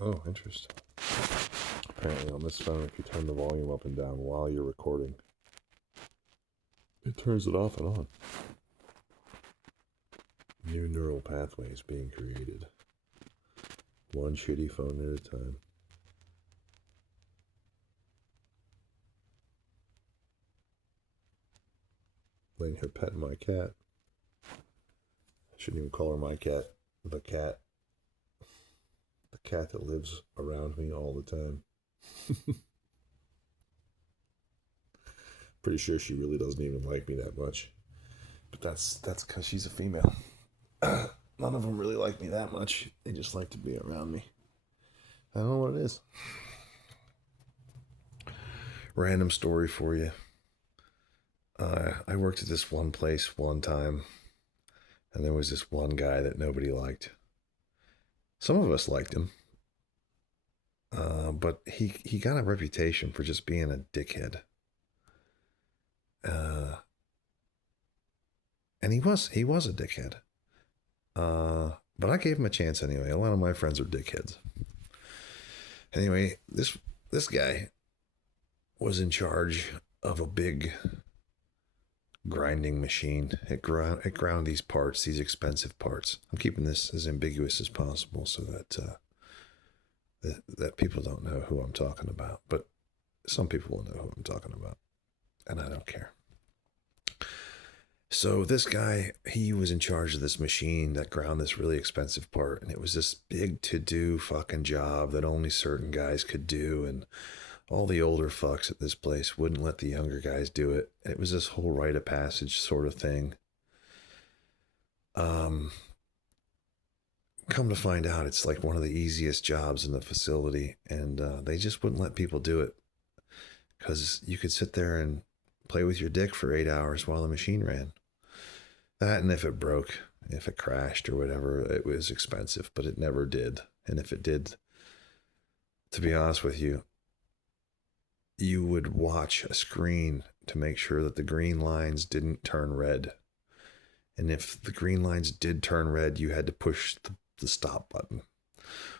Oh, interesting. Apparently on this phone, if you turn the volume up and down while you're recording, it turns it off and on. New neural pathways being created. One shitty phone at a time. Laying here petting my cat. I shouldn't even call her my cat. The cat. The cat that lives around me all the time. Pretty sure she really doesn't even like me that much. But that's because she's a female. None of them really like me that much. They just like to be around me. I don't know what it is. Random story for you. I worked at this one place one time, and there was this one guy that nobody liked. Some of us liked him, but he got a reputation for just being a dickhead. And he was a dickhead. But I gave him a chance anyway. A lot of my friends are dickheads. Anyway, this guy was in charge of a big grinding machine. It ground these parts, these expensive parts. I'm keeping this as ambiguous as possible so that people don't know who I'm talking about. But some people will know who I'm talking about, and I don't care. So this guy, he was in charge of this machine that ground this really expensive part, and it was this big to-do fucking job that only certain guys could do, and all the older fucks at this place wouldn't let the younger guys do it. And it was this whole rite of passage sort of thing. Come to find out, it's like one of the easiest jobs in the facility, and they just wouldn't let people do it because you could sit there and play with your dick for 8 hours while the machine ran. That, and if it broke, if it crashed or whatever, it was expensive, but it never did. And if it did, to be honest with you, you would watch a screen to make sure that the green lines didn't turn red. And if the green lines did turn red, you had to push the stop button.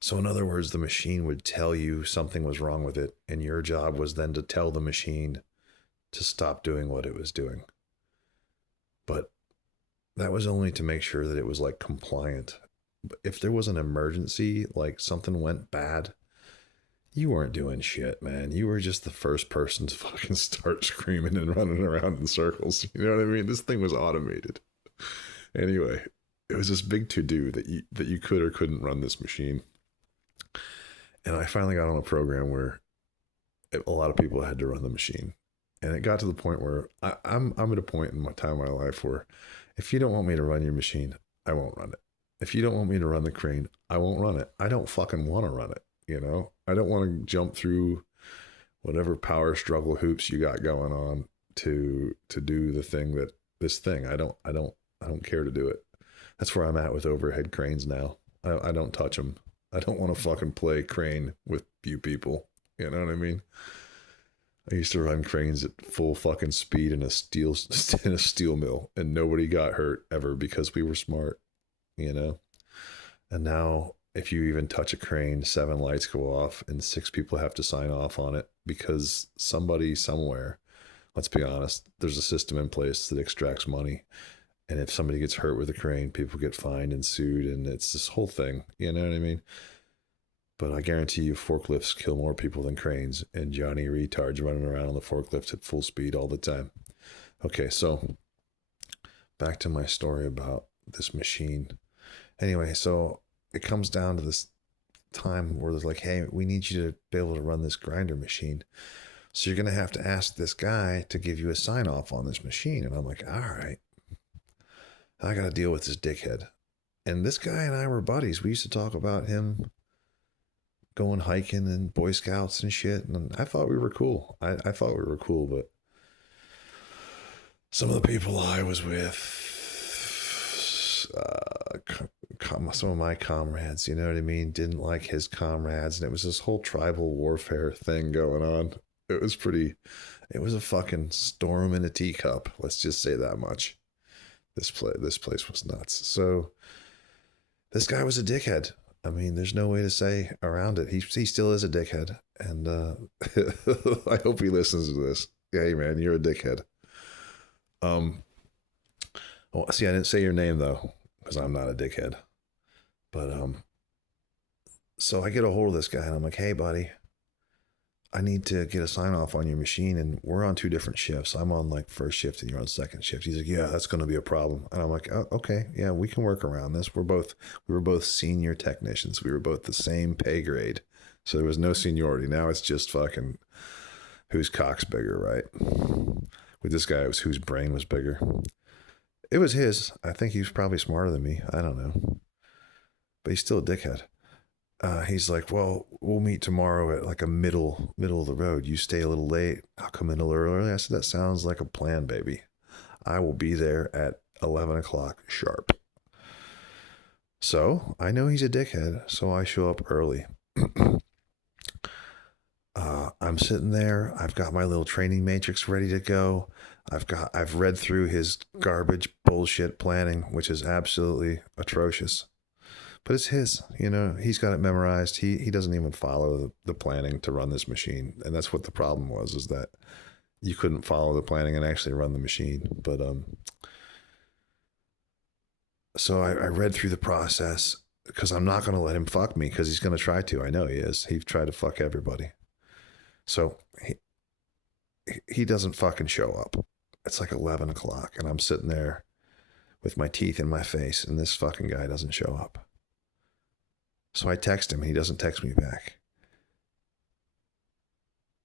So in other words, the machine would tell you something was wrong with it, and your job was then to tell the machine to stop doing what it was doing. But that was only to make sure that it was like compliant. But if there was an emergency, like something went bad, you weren't doing shit, man. You were just the first person to fucking start screaming and running around in circles. You know what I mean? This thing was automated. Anyway, it was this big to-do that you could or couldn't run this machine. And I finally got on a program where a lot of people had to run the machine. And it got to the point where I'm at a point in my time in my life where if you don't want me to run your machine, I won't run it. If you don't want me to run the crane, I won't run it. I don't fucking want to run it, you know? I don't want to jump through whatever power struggle hoops you got going on to do the thing that this thing. I don't care to do it. That's where I'm at with overhead cranes now. I don't touch them. I don't want to fucking play crane with you people. You know what I mean? I used to run cranes at full fucking speed in a steel mill, and nobody got hurt ever because we were smart, you know. And now, if you even touch a crane, 7 lights go off, and 6 people have to sign off on it because somebody somewhere. Let's be honest. There's a system in place that extracts money, and if somebody gets hurt with a crane, people get fined and sued, and it's this whole thing. You know what I mean? But I guarantee you forklifts kill more people than cranes, and Johnny retards running around on the forklift at full speed all the time. Okay, so back to my story about this machine. Anyway, so it comes down to this time where they're like, hey, we need you to be able to run this grinder machine. So you're going to have to ask this guy to give you a sign off on this machine. And I'm like, all right, I got to deal with this dickhead. And this guy and I were buddies. We used to talk about him going hiking and Boy Scouts and shit. And I thought we were cool. I thought we were cool, but some of the people I was with, some of my comrades, you know what I mean, didn't like his comrades. And it was this whole tribal warfare thing going on. It was a fucking storm in a teacup. Let's just say that much. This place was nuts. So this guy was a dickhead. I mean, there's no way to say around it. He still is a dickhead, and I hope he listens to this. Yeah, hey man, you're a dickhead. Um, well, see, I didn't say your name though, because I'm not a dickhead. But so I get a hold of this guy, and I'm like, hey, buddy, I need to get a sign off on your machine, and we're on two different shifts. I'm on like first shift, and you're on second shift. He's like, yeah, that's going to be a problem. And I'm like, oh, okay, yeah, we can work around this. We were both senior technicians. We were both the same pay grade, so there was no seniority. Now it's just fucking whose cock's bigger, right? With this guy, it was whose brain was bigger. It was his. I think he was probably smarter than me. I don't know, but he's still a dickhead. He's like, well, we'll meet tomorrow at like a middle of the road. You stay a little late. I'll come in a little early. I said, that sounds like a plan, baby. I will be there at 11 o'clock sharp. So I know he's a dickhead, so I show up early. I'm sitting there. I've got my little training matrix ready to go. I've read through his garbage bullshit planning, which is absolutely atrocious. But it's his, he's got it memorized. He doesn't even follow the planning to run this machine. And that's what the problem was, is that you couldn't follow the planning and actually run the machine. But so I read through the process, because I'm not going to let him fuck me, because he's going to try to. I know he is. He's tried to fuck everybody. So he doesn't fucking show up. It's like 11 o'clock, and I'm sitting there with my teeth in my face, and this fucking guy doesn't show up. So I text him, and he doesn't text me back.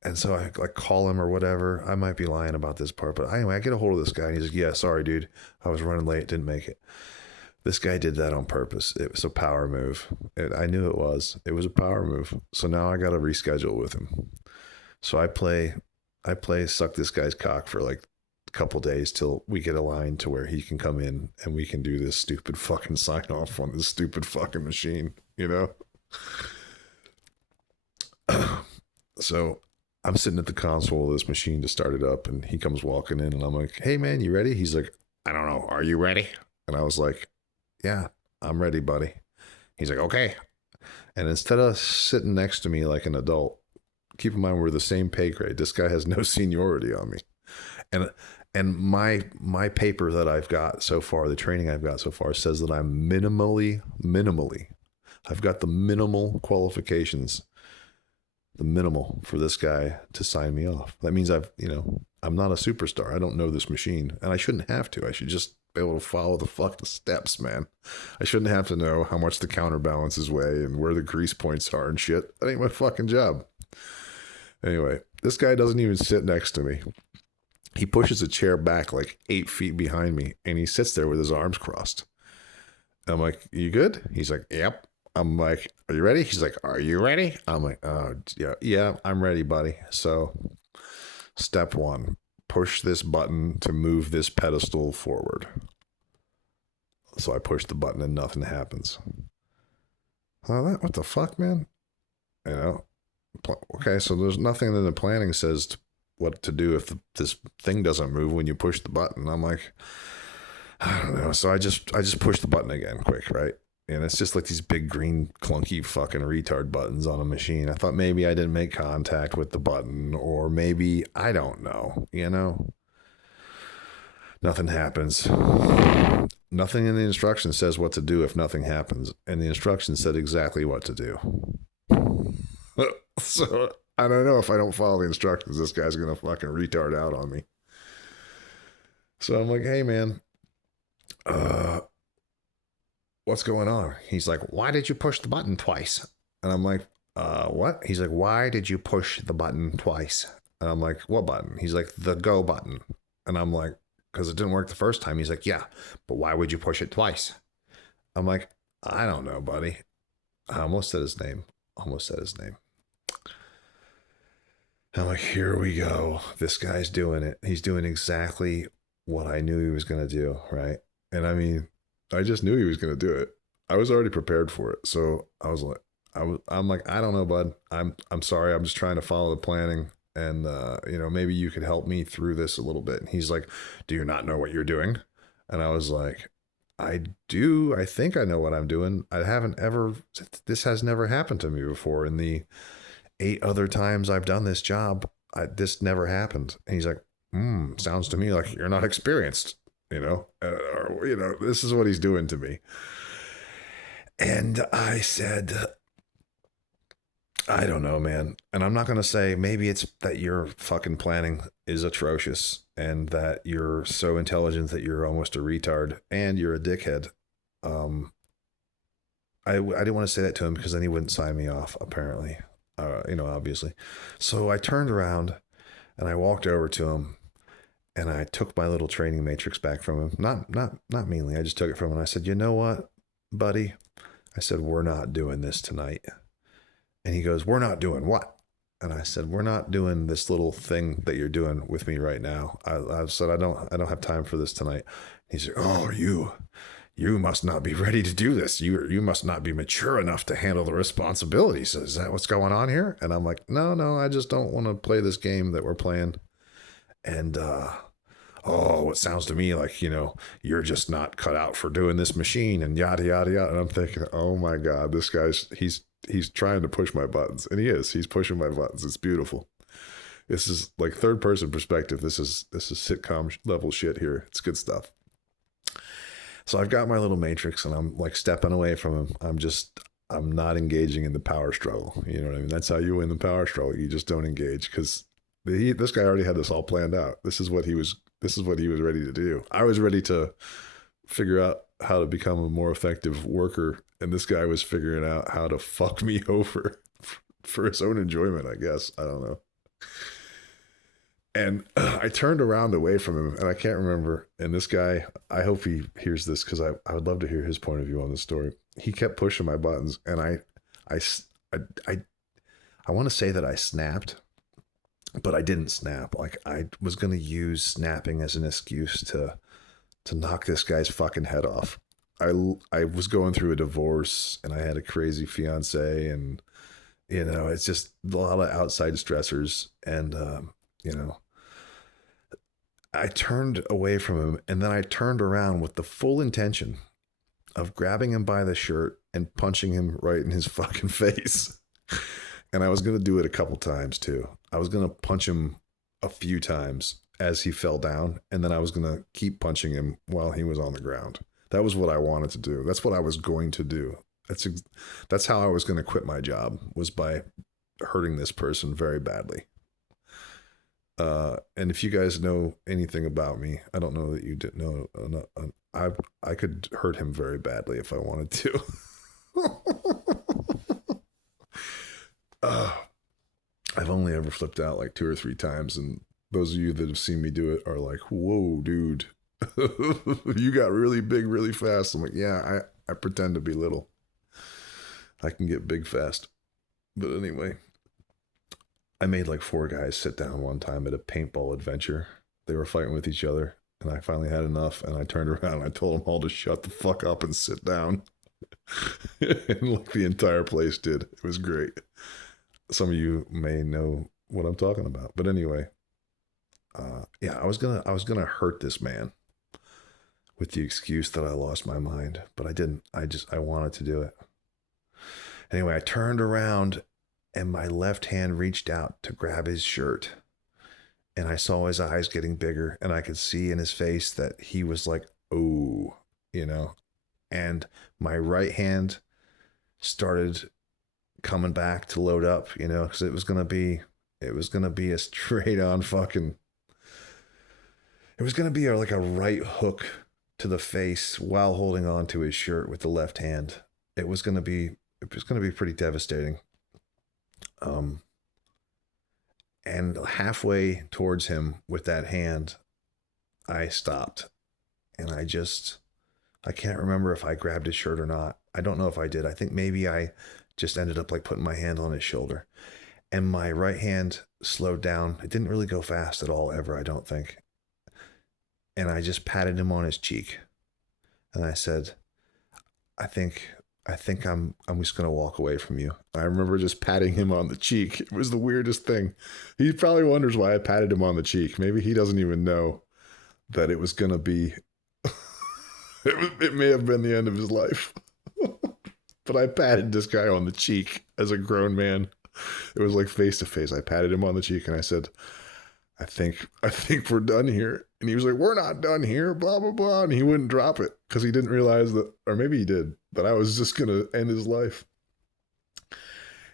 And so I like call him or whatever. I might be lying about this part, but anyway, I get a hold of this guy, and he's like, yeah, sorry, dude. I was running late, didn't make it. This guy did that on purpose. It was a power move. I knew it was. It was a power move. So now I got to reschedule with him. So I play suck this guy's cock for like a couple days till we get aligned to where he can come in and we can do this stupid fucking sign off on this stupid fucking machine, So I'm sitting at the console of this machine to start it up, and he comes walking in, and I'm like, hey man, you ready? He's like, I don't know, are you ready? And I was like, yeah, I'm ready, buddy. He's like, okay. And instead of sitting next to me like an adult, keep in mind we're the same pay grade. This guy has no seniority on me. And my paper that I've got so far, the training I've got so far, says that I'm minimally, I've got the minimal qualifications, the minimal for this guy to sign me off. That means I'm not a superstar. I don't know this machine, and I shouldn't have to. I should just be able to follow the fucking steps, man. I shouldn't have to know how much the counterbalances weigh and where the grease points are and shit. That ain't my fucking job. Anyway, this guy doesn't even sit next to me. He pushes a chair back like 8 feet behind me, and he sits there with his arms crossed. I'm like, you good? He's like, yep. I'm like, are you ready? He's like, are you ready? I'm like, oh, yeah, I'm ready, buddy. So step one, push this button to move this pedestal forward. So I push the button and nothing happens. What the fuck, man? Okay, so there's nothing in the planning says what to do if this thing doesn't move when you push the button. I'm like, I don't know. So I just push the button again quick, right? And it's just like these big green clunky fucking retard buttons on a machine. I thought maybe I didn't make contact with the button, or maybe, I don't know, Nothing happens. Nothing in the instruction says what to do if nothing happens. And the instruction said exactly what to do. So I don't know, if I don't follow the instructions, this guy's going to fucking retard out on me. So I'm like, hey man, what's going on? He's like, why did you push the button twice? And I'm like, what? He's like, why did you push the button twice? And I'm like, what button? He's like, the go button. And I'm like, because it didn't work the first time. He's like, yeah, but why would you push it twice? I'm like, I don't know, buddy. I almost said his name. I'm like, here we go. This guy's doing it. He's doing exactly what I knew he was going to do, right? And I mean, I just knew he was going to do it. I was already prepared for it. So I was like, I'm like, I don't know, bud. I'm sorry. I'm just trying to follow the planning. And, maybe you could help me through this a little bit. And he's like, do you not know what you're doing? And I was like, I do. I think I know what I'm doing. I haven't ever, this has never happened to me before. In the 8 other times I've done this job, this never happened. And he's like, sounds to me like you're not experienced, this is what he's doing to me. And I said, I don't know, man. And I'm not going to say maybe it's that your fucking planning is atrocious and that you're so intelligent that you're almost a retard and you're a dickhead. I didn't want to say that to him because then he wouldn't sign me off, apparently, obviously. So I turned around and I walked over to him and I took my little training matrix back from him. Not meanly. I just took it from him and I said, you know what, buddy? I said, we're not doing this tonight. And he goes, we're not doing what? And I said, we're not doing this little thing that you're doing with me right now. I said, I don't have time for this tonight. He said, oh, you must not be ready to do this. You must not be mature enough to handle the responsibilities. Is that what's going on here? And I'm like, no, I just don't want to play this game that we're playing. And, it sounds to me like, you're just not cut out for doing this machine and yada, yada, yada. And I'm thinking, oh my God, this guy's, he's trying to push my buttons, and he's pushing my buttons. It's beautiful. This is like third person perspective. This is sitcom level shit here. It's good stuff. So I've got my little matrix and I'm like stepping away from him. I'm not engaging in the power struggle. You know what I mean? That's how you win the power struggle. You just don't engage because this guy already had this all planned out. This is what he was ready to do. I was ready to figure out how to become a more effective worker. And this guy was figuring out how to fuck me over for his own enjoyment, I guess. I don't know. And I turned around away from him and I can't remember. And this guy, I hope he hears this because I would love to hear his point of view on the story. He kept pushing my buttons and I want to say that I snapped, but I didn't snap. Like I was going to use snapping as an excuse to knock this guy's fucking head off. I was going through a divorce and I had a crazy fiance and, it's just a lot of outside stressors. And, I turned away from him and then I turned around with the full intention of grabbing him by the shirt and punching him right in his fucking face. And I was going to do it a couple times too. I was going to punch him a few times as he fell down. And then I was going to keep punching him while he was on the ground. That was what I wanted to do. That's what I was going to do. That's how I was going to quit my job, was by hurting this person very badly. And if you guys know anything about me, I don't know that you didn't know. I could hurt him very badly if I wanted to. I've only ever flipped out like 2 or 3 times, and those of you that have seen me do it are like, "Whoa, dude, you got really big really fast." I'm like, "Yeah, I pretend to be little. I can get big fast." But anyway, I made like 4 guys sit down one time at a paintball adventure. They were fighting with each other, and I finally had enough, and I turned around and I told them all to shut the fuck up and sit down. And like the entire place did. It was great. Some of you may know what I'm talking about. But anyway, I was gonna hurt this man with the excuse that I lost my mind, but I didn't. I wanted to do it. Anyway, I turned around and my left hand reached out to grab his shirt. And I saw his eyes getting bigger, and I could see in his face that he was like, "Oh," and my right hand started coming back to load up, because it was going to be a straight on fucking, it was going to be like a right hook to the face while holding on to his shirt with the left hand. It was going to be pretty devastating. And halfway towards him with that hand, I stopped, and I can't remember if I grabbed his shirt or not. I don't know if I did. I think maybe I just ended up like putting my hand on his shoulder, and my right hand slowed down. It didn't really go fast at all ever, I don't think. And I just patted him on his cheek, and I said, I think I'm just going to walk away from you. I remember just patting him on the cheek. It was the weirdest thing. He probably wonders why I patted him on the cheek. Maybe he doesn't even know that it was going to be It may have been the end of his life. But I patted this guy on the cheek as a grown man. It was like face to face. I patted him on the cheek and I said, I think we're done here. And he was like, we're not done here, blah, blah, blah. And he wouldn't drop it because he didn't realize that, or maybe he did, that I was just going to end his life.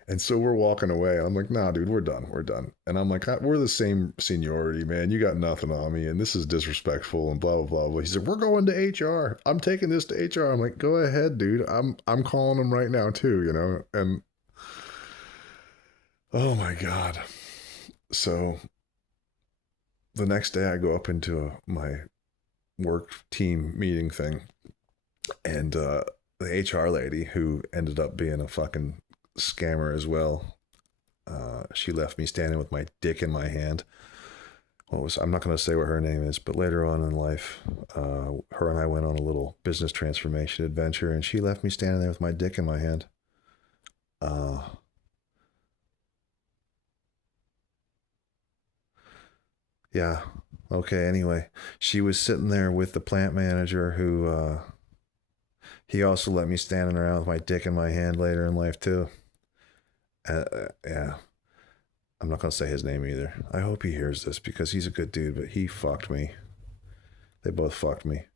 And so we're walking away. I'm like, nah, dude, we're done. We're done. And I'm like, we're the same seniority, man. You got nothing on me. And this is disrespectful and blah, blah, blah. He said, we're going to HR. I'm taking this to HR. I'm like, go ahead, dude. I'm calling them right now too, you know? And oh my God. So the next day I go up into my work team meeting thing. And the HR lady, who ended up being a fucking scammer as well, she left me standing with my dick in my hand. I'm not going to say what her name is, but later on in life, her and I went on a little business transformation adventure, and she left me standing there with my dick in my hand. Yeah. Okay. Anyway, she was sitting there with the plant manager who, he also let me standing around with my dick in my hand later in life too. Yeah. I'm not going to say his name either. I hope he hears this because he's a good dude, but he fucked me. They both fucked me.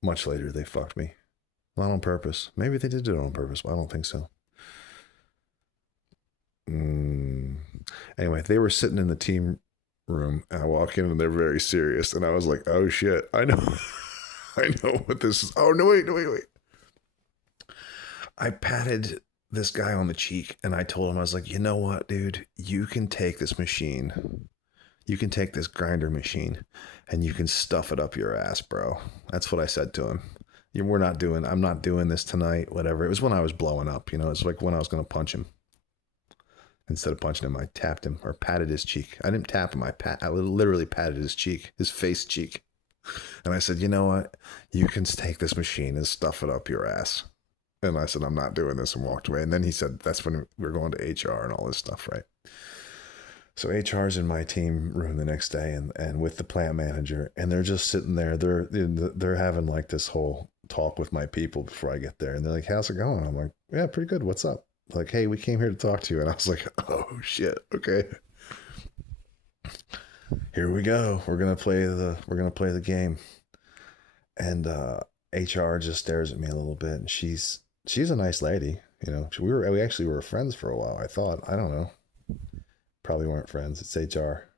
Much later, they fucked me. Not on purpose. Maybe they did do it on purpose, but I don't think so. Anyway, they were sitting in the team room, and I walk in, and they're very serious. And I was like, oh shit, I know. I know what this is. Oh, no, wait. I patted this guy on the cheek, and I told him, I was like, you know what, dude? You can take this machine. You can take this grinder machine, and you can stuff it up your ass, bro. That's what I said to him. I'm not doing this tonight, whatever. It was when I was blowing up, you know. It's like when I was going to punch him. Instead of punching him, I tapped him or patted his cheek. I didn't tap him. I literally patted his cheek, his face cheek. And I said, you know what? You can take this machine and stuff it up your ass. And I said, I'm not doing this, and walked away. And then he said, that's when we're going to HR and all this stuff, right? So HR's in my team room the next day and with the plant manager, and they're just sitting there. They're having like this whole talk with my people before I get there. And they're like, how's it going? I'm like, yeah, pretty good. What's up? Like, hey, we came here to talk to you. And I was like, oh shit, okay. Here we go. We're gonna play the game. And HR just stares at me a little bit, and she's a nice lady, you know. We actually were friends for a while. I thought, I don't know, probably weren't friends. It's HR.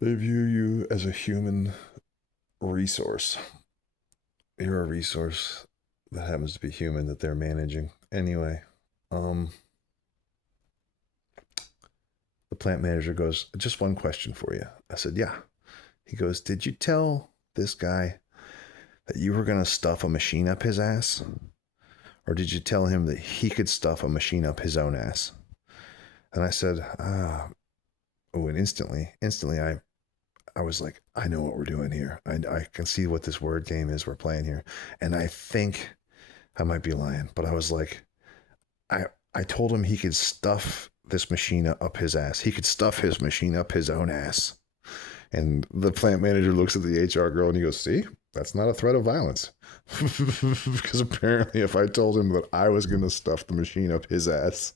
They view you as a human resource. You're a resource that happens to be human that they're managing. Anyway, the plant manager goes, just one question for you. I said, yeah. He goes, did you tell this guy that you were going to stuff a machine up his ass? Or did you tell him that he could stuff a machine up his own ass? And I said, and instantly I was like, I know what we're doing here. I can see what this word game is we're playing here. And I think I might be lying, but I was like, I told him he could stuff this machine up his ass. He could stuff his machine up his own ass. And the plant manager looks at the HR girl and he goes, see, that's not a threat of violence. Because apparently if I told him that I was going to stuff the machine up his ass,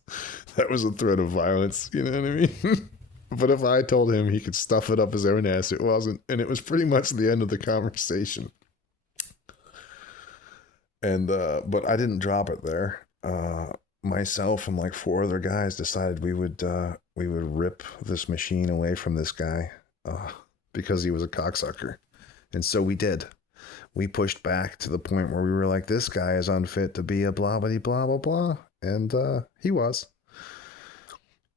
that was a threat of violence. You know what I mean? But if I told him he could stuff it up his own ass, it wasn't. And it was pretty much the end of the conversation. And, but I didn't drop it there. Myself and like 4 other guys decided we would rip this machine away from this guy, because he was a cocksucker. And so we did. We pushed back to the point where we were like, this guy is unfit to be a blah, blah, blah, blah, blah. And he was.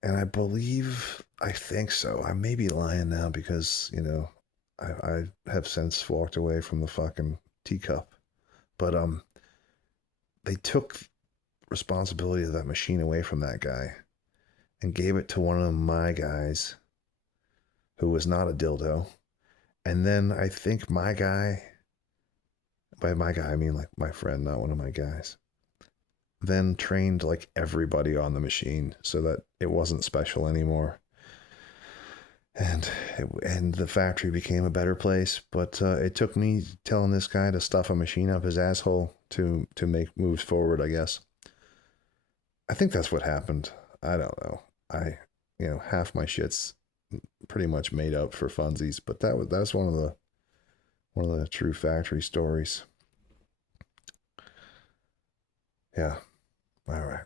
And I think so. I may be lying now because, you know, I have since walked away from the fucking teacup. But they took responsibility of that machine away from that guy and gave it to one of my guys who was not a dildo. And then I think my guy, by my guy I mean like my friend, not one of my guys, then trained like everybody on the machine so that it wasn't special anymore. and the factory became a better place. But it took me telling this guy to stuff a machine up his asshole to make moves forward. I guess. I think that's what happened. I don't know. Half my shit's pretty much made up for funsies, but that's one of the true factory stories. Yeah. All right.